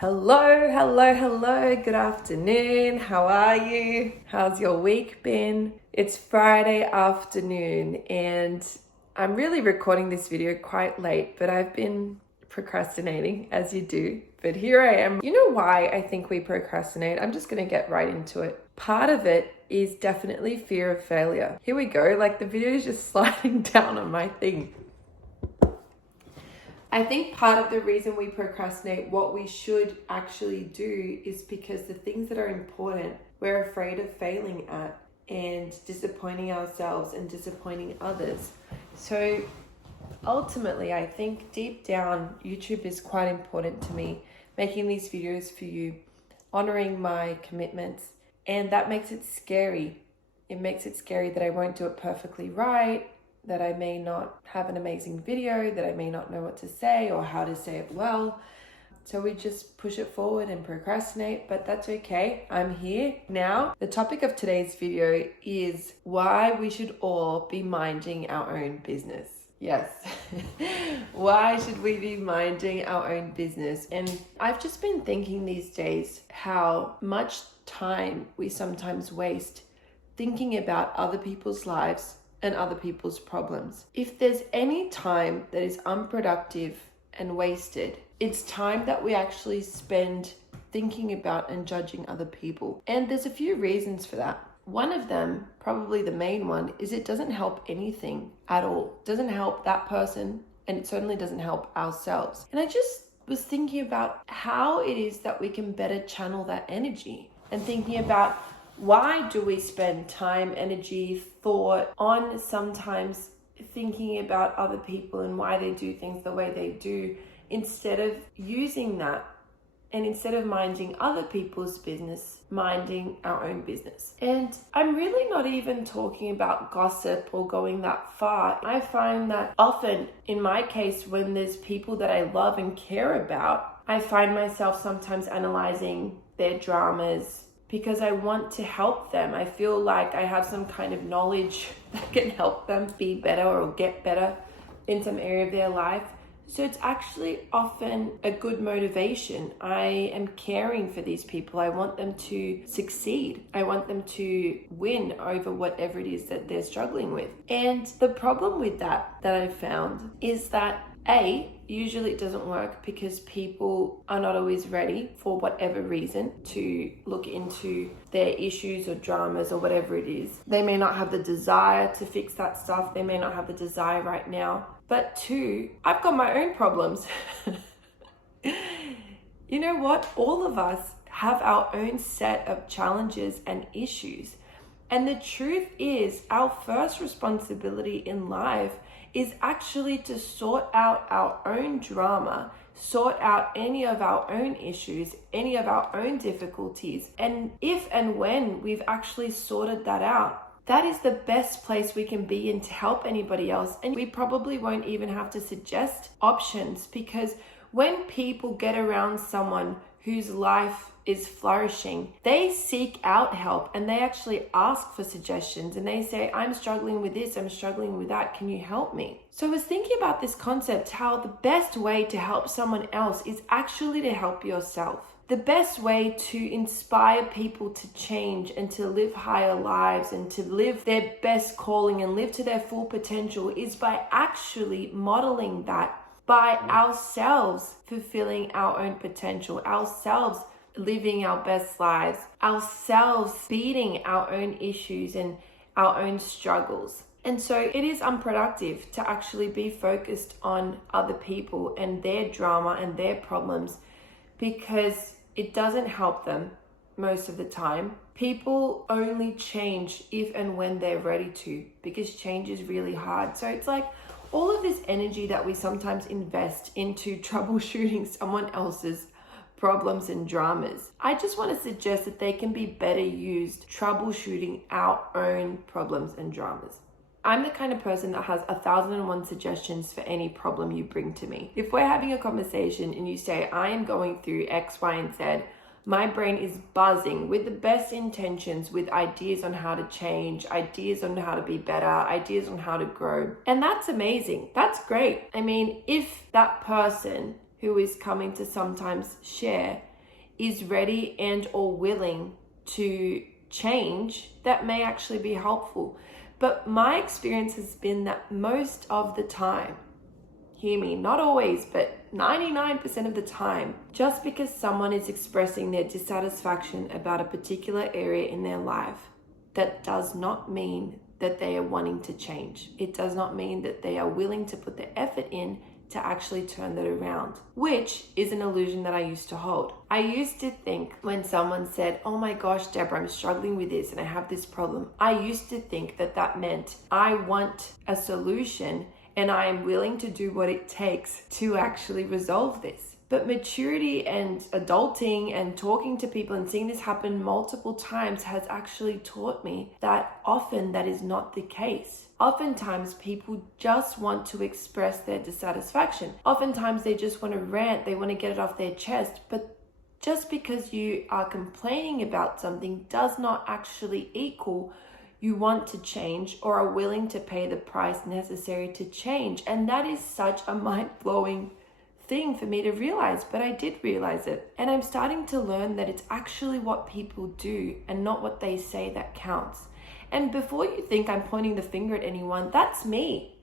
Hello. Good afternoon. How are you? How's your week been? It's Friday afternoon and I'm really recording this video quite late, but I've been procrastinating as you do. But here I am. You know why I think we procrastinate? I'm just going to get right into it. Part of it is definitely fear of failure. Here we go. Like the video is just sliding down on my thing. I think part of the reason we procrastinate what we should actually do is because the things that are important, we're afraid of failing at and disappointing ourselves and disappointing others. So ultimately, I think deep down, YouTube is quite important to me, making these videos for you, honoring my commitments, and that makes it scary. It makes it scary that I won't do it perfectly right, that I may not have an amazing video, that I may not know what to say or how to say it well. So we just push it forward and procrastinate, but that's okay. I'm here now. The topic of today's video is why we should all be minding our own business. Yes. Why should we be minding our own business? And I've just been thinking these days how much time we sometimes waste thinking about other people's lives and other people's problems. If there's any time that is unproductive and wasted, it's time that we actually spend thinking about and judging other people. And there's a few reasons for that. One of them, probably the main one, is it doesn't help anything at all. It doesn't help that person, and it certainly doesn't help ourselves. And I just was thinking about how it is that we can better channel that energy and thinking about why do we spend time, energy, thought on sometimes thinking about other people and why they do things the way they do, instead of using that and instead of minding other people's business, minding our own business. And I'm really not even talking about gossip or going that far. I find that often, in my case, when there's people that I love and care about, I find myself sometimes analyzing their dramas, because I want to help them. I feel like I have some kind of knowledge that can help them be better or get better in some area of their life. So it's actually often a good motivation. I am caring for these people. I want them to succeed. I want them to win over whatever it is that they're struggling with. And the problem with that I've found is that usually it doesn't work because people are not always ready for whatever reason to look into their issues or dramas or whatever it is. They may not have the desire to fix that stuff. They may not have the desire right now. But 2, I've got my own problems. You know what? All of us have our own set of challenges and issues. And the truth is, our first responsibility in life is actually to sort out our own drama, sort out any of our own issues, any of our own difficulties. And if and when we've actually sorted that out, that is the best place we can be in to help anybody else. And we probably won't even have to suggest options, because when people get around someone whose life is flourishing, they seek out help and they actually ask for suggestions and they say, I'm struggling with this, I'm struggling with that, can you help me? So I was thinking about this concept, how the best way to help someone else is actually to help yourself. The best way to inspire people to change and to live higher lives and to live their best calling and live to their full potential is by actually modeling that, by ourselves fulfilling our own potential, ourselves living our best lives, ourselves beating our own issues and our own struggles. And so it is unproductive to actually be focused on other people and their drama and their problems, because it doesn't help them most of the time. People only change if and when they're ready to, because change is really hard. So it's like all of this energy that we sometimes invest into troubleshooting someone else's problems and dramas, I just want to suggest that they can be better used troubleshooting our own problems and dramas. I'm the kind of person that has 1,001 suggestions for any problem you bring to me. If we're having a conversation and you say, I am going through X, Y, and Z, my brain is buzzing with the best intentions, with ideas on how to change, ideas on how to be better, ideas on how to grow. And that's amazing. That's great. I mean, if that person who is coming to sometimes share is ready and or willing to change, that may actually be helpful. But my experience has been that most of the time, hear me, not always, but 99% of the time, just because someone is expressing their dissatisfaction about a particular area in their life, that does not mean that they are wanting to change. It does not mean that they are willing to put the effort in to actually turn that around, which is an illusion that I used to hold. I used to think when someone said, oh my gosh, Deborah, I'm struggling with this and I have this problem. I used to think that that meant I want a solution and I am willing to do what it takes to actually resolve this. But maturity and adulting and talking to people and seeing this happen multiple times has actually taught me that often that is not the case. Oftentimes people just want to express their dissatisfaction. Oftentimes they just want to rant, they want to get it off their chest. But just because you are complaining about something does not actually equal you want to change or are willing to pay the price necessary to change. And that is such a mind-blowing thing for me to realize, but I did realize it. And I'm starting to learn that it's actually what people do and not what they say that counts. And before you think I'm pointing the finger at anyone, that's me.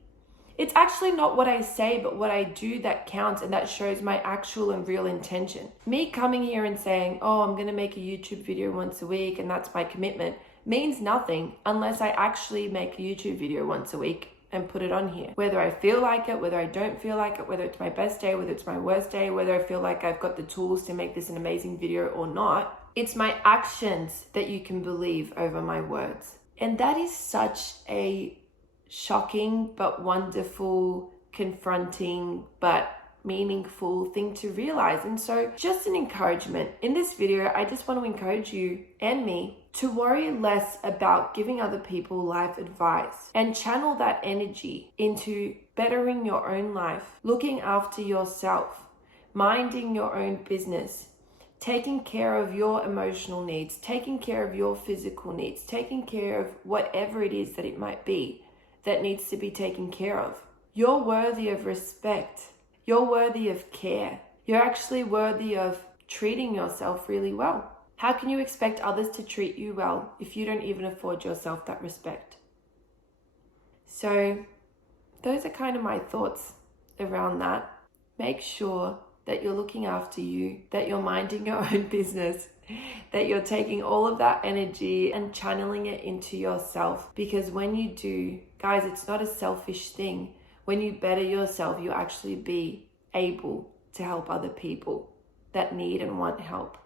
It's actually not what I say, but what I do that counts, and that shows my actual and real intention. Me coming here and saying, oh, I'm going to make a YouTube video once a week and that's my commitment, means nothing unless I actually make a YouTube video once a week and put it on here. Whether I feel like it, whether I don't feel like it, whether it's my best day, whether it's my worst day, whether I feel like I've got the tools to make this an amazing video or not, it's my actions that you can believe over my words. And that is such a shocking but wonderful, confronting but meaningful thing to realize. And so just an encouragement. In this video, I just want to encourage you and me to worry less about giving other people life advice and channel that energy into bettering your own life, looking after yourself, minding your own business, taking care of your emotional needs, taking care of your physical needs, taking care of whatever it is that it might be that needs to be taken care of. You're worthy of respect. You're worthy of care. You're actually worthy of treating yourself really well. How can you expect others to treat you well if you don't even afford yourself that respect? So those are kind of my thoughts around that. Make sure that you're looking after you, that you're minding your own business, that you're taking all of that energy and channeling it into yourself. Because when you do, guys, it's not a selfish thing. When you better yourself, you'll actually be able to help other people that need and want help.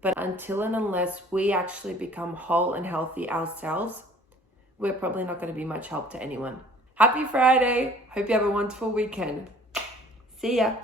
But until and unless we actually become whole and healthy ourselves, we're probably not going to be much help to anyone. Happy Friday. Hope you have a wonderful weekend. See ya.